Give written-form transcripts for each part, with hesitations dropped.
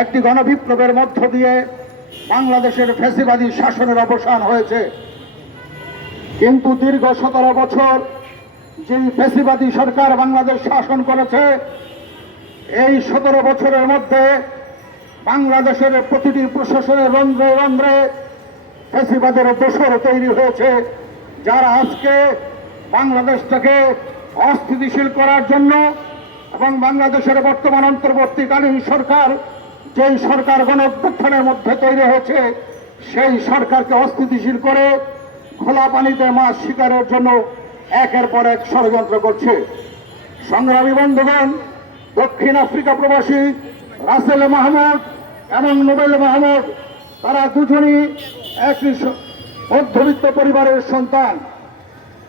একটি গণবিপ্লবের মধ্য দিয়ে বাংলাদেশের ফ্যাসিবাদী শাসনের অবসান হয়েছে। কিন্তু দীর্ঘ 17 বছর যে ফ্যাসিবাদী সরকার বাংলাদেশ শাসন করেছে, এই 17 বছরের মধ্যে বাংলাদেশের প্রতিটি প্রশাসনের রন্ধ্রে রন্ধ্রে ফ্যাসিবাদের দোসর তৈরি হয়েছে, যারা আজকে বাংলাদেশটাকে অস্থিতিশীল করার জন্য এবং বাংলাদেশের বর্তমান অন্তর্বর্তীকালীন সরকার, যেই সরকার গণঅভ্যুত্থানের মধ্যে তৈরি হয়েছে, সেই সরকারকে অস্থিতিশীল করে খোলা পানিতে মাছ শিকারের জন্য একের পর এক ষড়যন্ত্র করছে। সংগ্রামী বন্ধুগণ, দক্ষিণ আফ্রিকা প্রবাসী রাসেল মাহমুদ এবং নোবেল মাহমুদ, তারা দুজনই একই মধ্যবিত্ত পরিবারের সন্তান।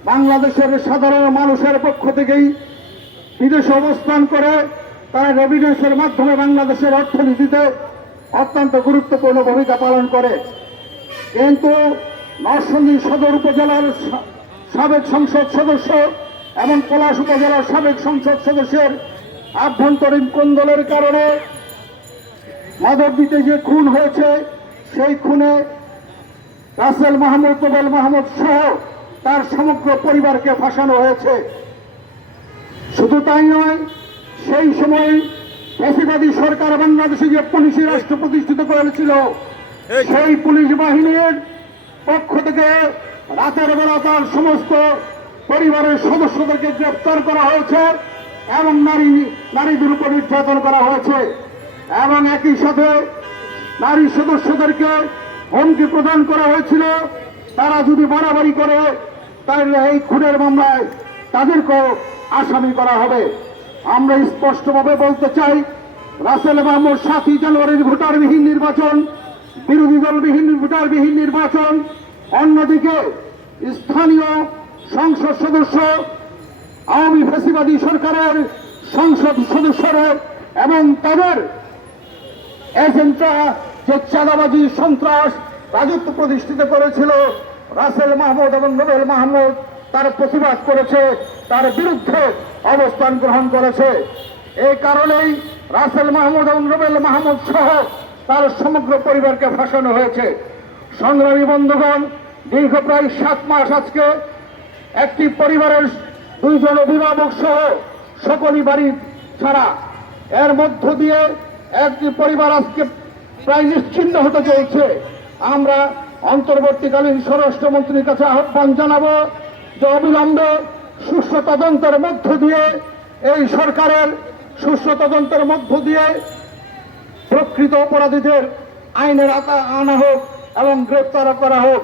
বাংলাদেশের সাধারণ মানুষের পক্ষ থেকেই বিদেশে অবস্থান করে তারা রেমিটেন্সের মাধ্যমে বাংলাদেশের অর্থনীতিতে অত্যন্ত গুরুত্বপূর্ণ ভূমিকা পালন করে। কিন্তু নরসিংদী সদর উপজেলার সাবেক সংসদ সদস্য এবং পলাশ উপজেলার সাবেক সংসদ সদস্যের আভ্যন্তরীণ কোন্দলের কারণে মাধবদীতে যে খুন হয়েছে, সেই খুনে রাসেল মাহমুদ, নোবেল মাহমুদ সহ তার সমগ্র পরিবারকে ফাঁসানো হয়েছে। শুধু তাই নয়, সেই সময় ফ্যাসিবাদী সরকার বাংলাদেশে যে পুলিশি রাষ্ট্র প্রতিষ্ঠিত করেছিল, সেই পুলিশ বাহিনীর পক্ষ থেকে রাতের বেলা তার সমস্ত পরিবারের সদস্যদেরকে গ্রেফতার করা হয়েছে এবং নারীদের উপর নির্যাতন করা হয়েছে। এবং একই সাথে নারী সদস্যদেরকে হুমকি প্রদান করা হয়েছিল, তারা যদি বাড়াবাড়ি করে তাহলে এই খুনের মামলায় তাদেরকেও আসামি করা হবে। আমরা স্পষ্টভাবে বলতে চাই, রাসেল মাহমুদ 7ই জানুয়ারির ভোটারবিহীন নির্বাচন, বিরোধী দলবিহীন ভোটারবিহীন নির্বাচন, অন্যদিকে স্থানীয় সংসদ সদস্য আওয়ামী ফ্যাসিবাদী সরকারের সংসদ সদস্যরা এবং তাদের এজেন্টরা যে চাঁদাবাজি, সন্ত্রাস, রাজত্ব প্রতিষ্ঠিত করেছিল, রাসেল মাহমুদ এবং নোবেল মাহমুদ তার প্রতিবাদ করেছে, তার বিরুদ্ধে অবস্থান গ্রহণ করেছে। এই কারণেই রাসেল মাহমুদ এবং নোবেল মাহমুদ সহ তার সমগ্র পরিবারকে ফাঁসানো হয়েছে। সংগ্রামী বন্ধুগণ, দীর্ঘ প্রায় 7 মাস আজকে একটি পরিবারের 2 জন অভিভাবক সহ সকলই বাড়ি ছাড়া। এর মধ্য দিয়ে একটি পরিবার আজকে প্রায় নিশ্চিন্ন হতে চলছে। আমরা অন্তর্বর্তীকালীন স্বরাষ্ট্রমন্ত্রীর কাছে আহ্বান জানাবো যে অবিলম্বে সুষ্ঠু তদন্তের মধ্য দিয়ে, এই সরকারের সুষ্ঠু তদন্তের মধ্য দিয়ে প্রকৃত অপরাধীদের আইনের আওতায় আনা হোক এবং গ্রেফতার করা হোক।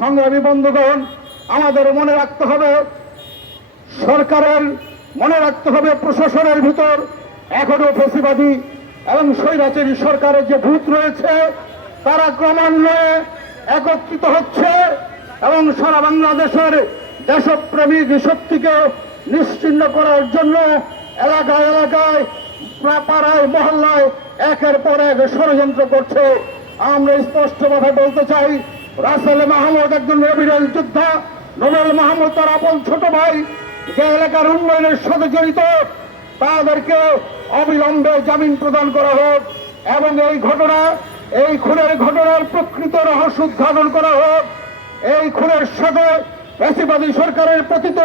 সংগ্রামী বন্ধুগণ, আমাদের মনে রাখতে হবে, সরকারের মনে রাখতে হবে, প্রশাসনের ভিতর এখনো ফ্যাসিবাদী এবং স্বৈরাচারী সরকারের যে ভূত রয়েছে, তারা ক্রমান্বয়ে একত্রিত হচ্ছে এবং সারা বাংলাদেশের দেশপ্রেমিক শক্তিকে নিশ্চিহ্ন করার জন্য এলাকায় এলাকায়, পাড়ায় মহল্লায় একের পর এক ষড়যন্ত্র করছে। আমরা স্পষ্টভাবে বলতে চাই, রাসেল মাহমুদ একজন রেমিটেন্স যোদ্ধা, নোবেল মাহমুদ তার আপন ছোট ভাই, যে এলাকার উন্নয়নের সাথে জড়িত, তাদেরকে অবিলম্বে জামিন প্রদান করা হোক এবং এই খুনের ঘটনার প্রকৃত রহস্য উদ্ঘাটন করা হোক। এই খুনের সাথে ফ্যাসিবাদী সরকারের পতিত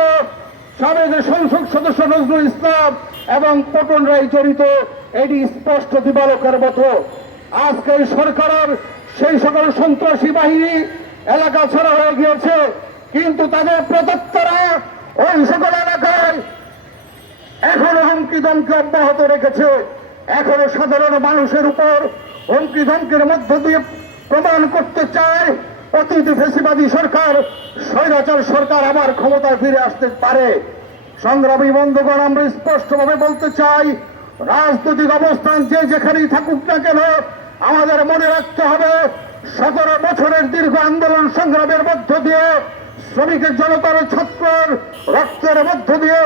সাবেক সংসদ সদস্য নজরুল ইসলাম এবং পটন রায় জড়িত, এটি স্পষ্ট দিবালোকের মতো। আজকে এই সরকারের সেই সকল সন্ত্রাসী বাহিনী এলাকা ছাড়া হয়ে গিয়েছে, কিন্তু তাদের প্রদত্তরা ওই সকল এলাকায় এখনো হুমকি ধমকি অব্যাহত রেখেছে। এখনো সাধারণ মানুষের উপর হুমকি ধমকির মধ্য দিয়ে প্রমাণ করতে চায় অতীত ফ্যাসিবাদী সরকার, স্বৈরাচার সরকার আবার ক্ষমতায় ফিরে আসতে পারে। সংগ্রামী বন্ধুগণ, আমরা স্পষ্টভাবে বলতে চাই, রাজনৈতিক অবস্থান যে যেখানেই থাকুক না কেন, আমাদের মনে রাখতে হবে 17 বছরের দীর্ঘ আন্দোলন সংগ্রামের মধ্য দিয়ে, শ্রমিকের জনতার ছাত্রের রক্তের মধ্য দিয়ে,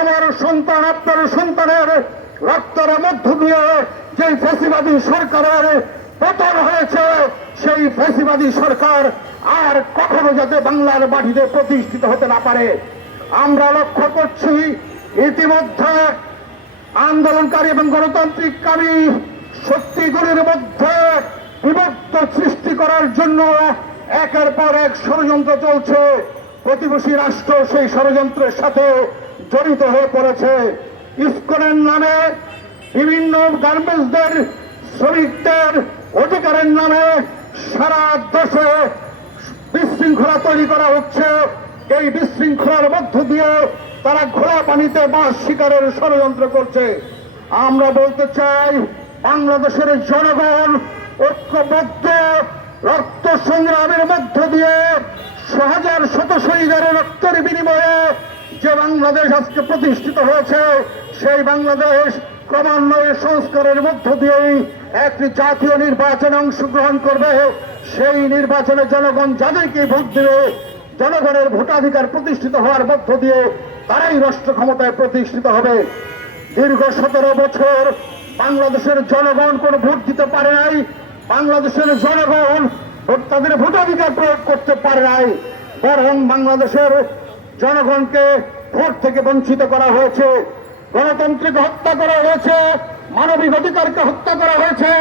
আমার সন্তান আপনার সন্তানের রক্তের মধ্য দিয়ে যে ফ্যাসিবাদী সরকারের পতন হয়েছে, সেই ফ্যাসিবাদী সরকার আর কখনো যাতে বাংলার মাটিতে প্রতিষ্ঠিত হতে না পারে। আমরা লক্ষ্য করছি ইতিমধ্যে আন্দোলনকারী এবং গণতান্ত্রিককামী শক্তিগুলির মধ্যে বিভক্ত সৃষ্টি করার জন্য একের পর এক ষড়যন্ত্র চলছে। প্রতিবেশী রাষ্ট্র সেই ষড়যন্ত্রের সাথে জড়িত হয়ে পড়েছে। ইসকনের নামে বিভিন্ন গার্মেন্টসদের শ্রমিকদের অধিকারের নামে সারা দেশে বিশৃঙ্খলা তৈরি করা হচ্ছে। এই বিশৃঙ্খলার মধ্য দিয়ে তারা ঘোলা পানিতে মাছ শিকারের ষড়যন্ত্র করছে। আমরা বলতে চাই, বাংলাদেশের জনগণ ঐক্যবদ্ধ রক্ত সংগ্রামের মধ্য দিয়ে হাজার শত শহীদের রক্তের বিনিময়ে যে বাংলাদেশ আজকে প্রতিষ্ঠিত হয়েছে, সেই বাংলাদেশ ক্রমান্বয়ে সংস্কারের মধ্য দিয়েই একটি জাতীয় নির্বাচনে অংশগ্রহণ করবে। সেই নির্বাচনে জনগণ যাদেরকে ভোট দেবে, জনগণের ভোটাধিকার প্রতিষ্ঠিত হওয়ার মধ্য দিয়ে তারাই রাষ্ট্র ক্ষমতায় প্রতিষ্ঠিত হবে। দীর্ঘ 17 বছর বাংলাদেশের জনগণ কোনো ভোট দিতে পারে নাই। বাংলাদেশের জনগণ তাদের ভোটাধিকার প্রয়োগ করতে পারে নাই, বরং বাংলাদেশের জনগণকে ভোট থেকে বঞ্চিত করা হয়েছে। গণতন্ত্রকে হত্যা করা হয়েছে, মানবিক অধিকারকে হত্যা করা হয়েছে,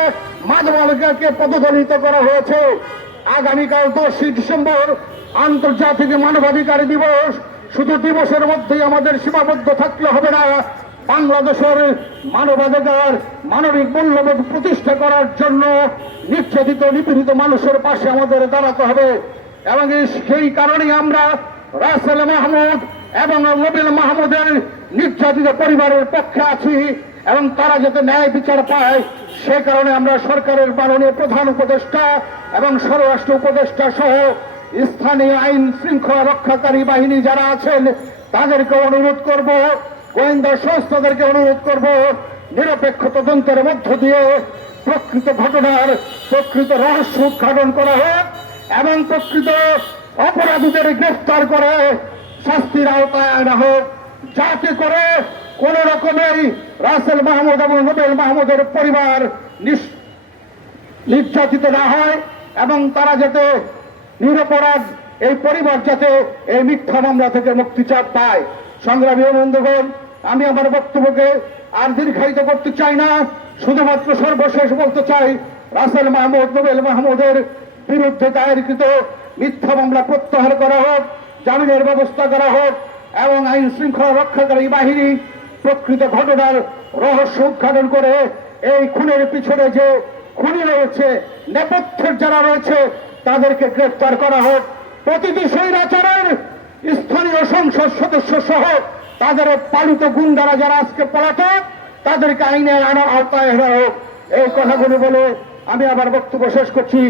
মানবাধিকারকে পদদলিত করা হয়েছে। আগামীকাল 10 ডিসেম্বর আন্তর্জাতিক মানবাধিকার দিবস। শুধু দিবসের মধ্যেই আমাদের সীমাবদ্ধ থাকলে হবে না। বাংলাদেশের মানবাধিকার, মানবিক মূল্যবোধ প্রতিষ্ঠা করার জন্য নির্যাতিত নিপীড়িত মানুষের পাশে আমাদের দাঁড়াতে হবে। এবং সেই কারণেই আমরা রাসেল মাহমুদ এবং নবীল মাহমুদের নির্যাতিত পরিবারের পক্ষে আছি এবং তারা যাতে ন্যায় বিচার পায়, সে কারণে আমরা সরকারের মাননীয় প্রধান উপদেষ্টা এবং স্বরাষ্ট্র উপদেষ্টা সহ স্থানীয় আইন শৃঙ্খলা রক্ষাকারী বাহিনী যারা আছেন তাদেরকে অনুরোধ করব, গোয়েন্দা সংস্থাদেরকে অনুরোধ করব, নিরপেক্ষ তদন্তের মধ্য দিয়ে প্রকৃত ঘটনার প্রকৃত রহস্য উদ্ঘাটন করা হোক এবং প্রকৃত অপরাধীদের গ্রেফতার করে শাস্তির আওতায় আনা হোক, যাতে করে কোন রকমের রাসেল মাহমুদ এবং নবীল মাহমুদের পরিবার নির্যাতিত না হয় এবং তারা যাতে নিরপরাধ এই পরিবার যাতে এই মিথ্যা মামলা থেকে মুক্তি পায়। সংগ্রামী বন্ধুগণ, আমি আমার বক্তব্যকে আর দীর্ঘায়িত করতে চাই না, শুধুমাত্র সর্বশেষ বলতে চাই, রাসেল মাহমুদ নবীল মাহমুদের বিরুদ্ধে দায়েরকৃত মিথ্যা মামলা প্রত্যাহার করা হোক, জামিনের ব্যবস্থা করা হোক এবং আইন শৃঙ্খলা রক্ষাকারী বাহিনী প্রকৃত ঘটনার রহস্য উদ্ঘাটন করে এই খুনের পিছনে যে খুনি রয়েছে, নেপথ্যের যারা রয়েছে তাদেরকে গ্রেফতার করা হোক। প্রতিটি স্বৈরাচারের স্থানীয় সংসদ সদস্য সহ তাদের পালিত গুন্ডারা যারা আজকে পলাতক, তাদেরকে আইনের আওতায় আনা হোক। এই কথাগুলি বলে আমি আবার বক্তব্য শেষ করছি।